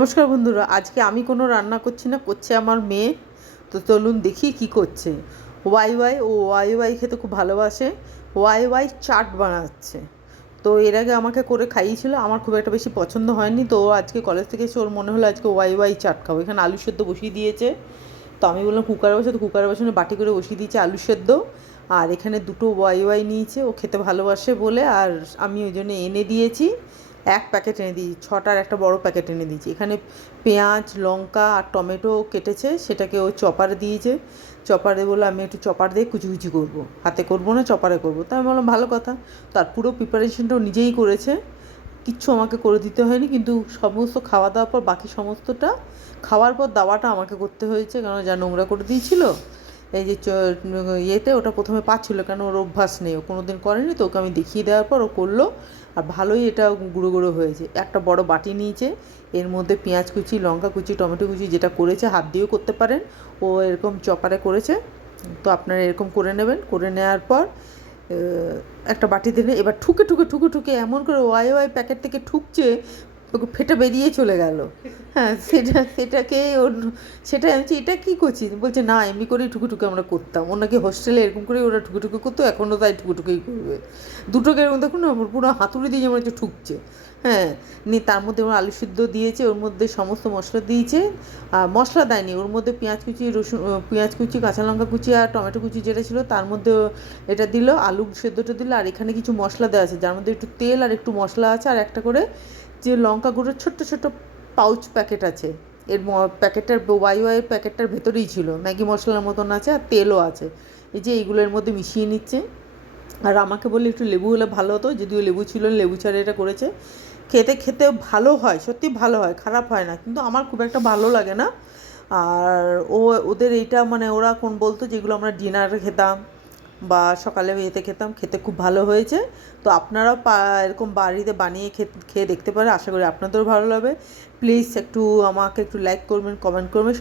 নমস্কার বন্ধুরা, আজকে আমি কোনো রান্না করছি না, করছে আমার মেয়ে। তো চলুন দেখি কি করছে। ওয়াই খেতে খুব ভালোবাসে। ওয়াই চাট বানাচ্ছে। তো এর আগে আমাকে করে খাইয়েছিল, আমার খুব একটা বেশি পছন্দ হয়নি। তো ও আজকে কলেজ থেকে এসে ওর মনে হলো আজকে ওয়াই চাট খাবো। এখানে আলু সেদ্ধ বসিয়ে দিয়েছে। তো আমি বললাম কুকারে বসে, তো কুকারে বসে বাটি করে বসিয়ে দিয়েছে আলু সেদ্ধ। আর এখানে দুটো ওয়াই নিয়েছে, ও খেতে ভালোবাসে বলে। আর আমি ওই জন্য এনে দিয়েছি, এক প্যাকেট এনে দিয়েছি, ছটার একটা বড় প্যাকেট এনে দিয়েছি। এখানে পেঁয়াজ, লঙ্কা আর টমেটো কেটেছে, সেটাকে ও চপারে দিয়েছে। চপারে বলে আমি একটু চপার দিয়ে কুচি কুচি করবো, হাতে করবো না, চপারে করবো। তাই আমি বললাম ভালো কথা। তার পুরো প্রিপারেশনটাও নিজেই করেছে, কিচ্ছু আমাকে করে দিতে হয়নি। কিন্তু সমস্ত খাওয়া দাওয়ার পর বাকি সমস্তটা খাওয়ার পর দাওয়াটা আমাকে করতে হয়েছে, কারণ যা নোংরা করে দিয়েছিল এই যে ইয়েতে, ওটা প্রথমে পাচ্ছিলো, কেন ওর অভ্যাস নেই, ও কোনো দিন করেনি। তো ওকে আমি দেখিয়ে দেওয়ার পর ও করলো, আর ভালোই এটা গুঁড়ো গুঁড়ো হয়েছে। একটা বড় বাটি নিয়েছে, এর মধ্যে পেঁয়াজ কুচি, লঙ্কা কুচি, টমেটো কুচি, যেটা করেছে হাত দিয়েও করতে পারেন, ও এরকম চপারে করেছে। তো আপনারা এরকম করে নেবেন। করে নেওয়ার পর একটা বাটি দিলে এবার ঠুকে ঠুকে ঠুকে ঠুকে এমন করে ওয়াই প্যাকেট থেকে ঠুকছে, ফেটে বেরিয়ে চলে গেল। হ্যাঁ, সেটাকে ওর, সেটা আমি বলছি এটা কী করছিস, বলছে না এমনি করেই ঠুকে আমরা করতাম। ওর নাকি হোস্টেলে এরকম করে ওরা ঠুকে করতো, এখনও তাই ঠুকেই করবে। দুটোকে এরকম দেখুন না, পুরো হাতুড়ি দিয়ে যেমন হচ্ছে ঠুকছে। হ্যাঁ, নিয়ে তার মধ্যে ওর আলু সিদ্ধ দিয়েছে, ওর মধ্যে সমস্ত মশলা দিয়েছে। আর মশলা দেয়নি, ওর মধ্যে পেঁয়াজ কুচি, রসুন, পেঁয়াজ কুচি, কাঁচা লঙ্কা কুচি আর টমেটো কুচি যেটা ছিল তার মধ্যে এটা দিল, আলু সেদ্ধটা দিল। আর এখানে কিছু মশলা দেওয়া আছে, যার মধ্যে একটু তেল আর একটু মশলা আছে, আর একটা করে যে লঙ্কা গুঁড়োর ছোট্ট ছোট্ট পাউচ প্যাকেট আছে। এর প্যাকেটটার ওয়াইয়ের প্যাকেটটার ভেতরেই ছিল, ম্যাগি মশলার মতন আছে, আর তেলও আছে। এই যে এইগুলোর মধ্যে মিশিয়ে নিচ্ছে। আর আমাকে বললে একটু লেবু হলে ভালো হতো, যদিও লেবু ছিল না, লেবু ছাড়া এটা করেছে। খেতে ভালো হয়, সত্যি ভালো হয়, খারাপ হয় না, কিন্তু আমার খুব একটা ভালো লাগে না। আর ওদের এইটা মানে ওরা কোন বলতো যেগুলো আমরা ডিনারে খেতাম বা সকালে ইয়েতে খেতাম, খেতে খুব ভালো হয়েছে। তো আপনারাও এরকম বাড়িতে বানিয়ে খেয়ে দেখতে পারে, আশা করি আপনাদেরও ভালো লাগবে। প্লিজ একটু আমাকে একটু লাইক করবেন, কমেন্ট করবেন।